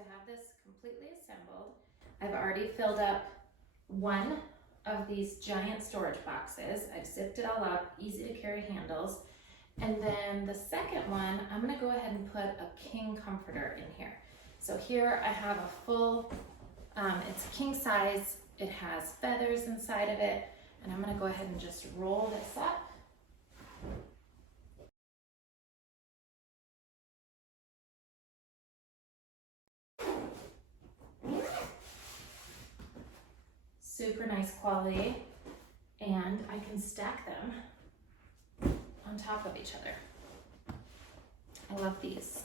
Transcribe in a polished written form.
I have this completely assembled. I've already filled up one of these giant storage boxes. I've zipped it all up, easy to carry handles. And then the second one, I'm gonna go ahead and put a king comforter in here. So here I have a full, it's king size, it has feathers inside of it, and I'm gonna go ahead and just roll this up. Super nice quality, and I can stack them on top of each other. I love these.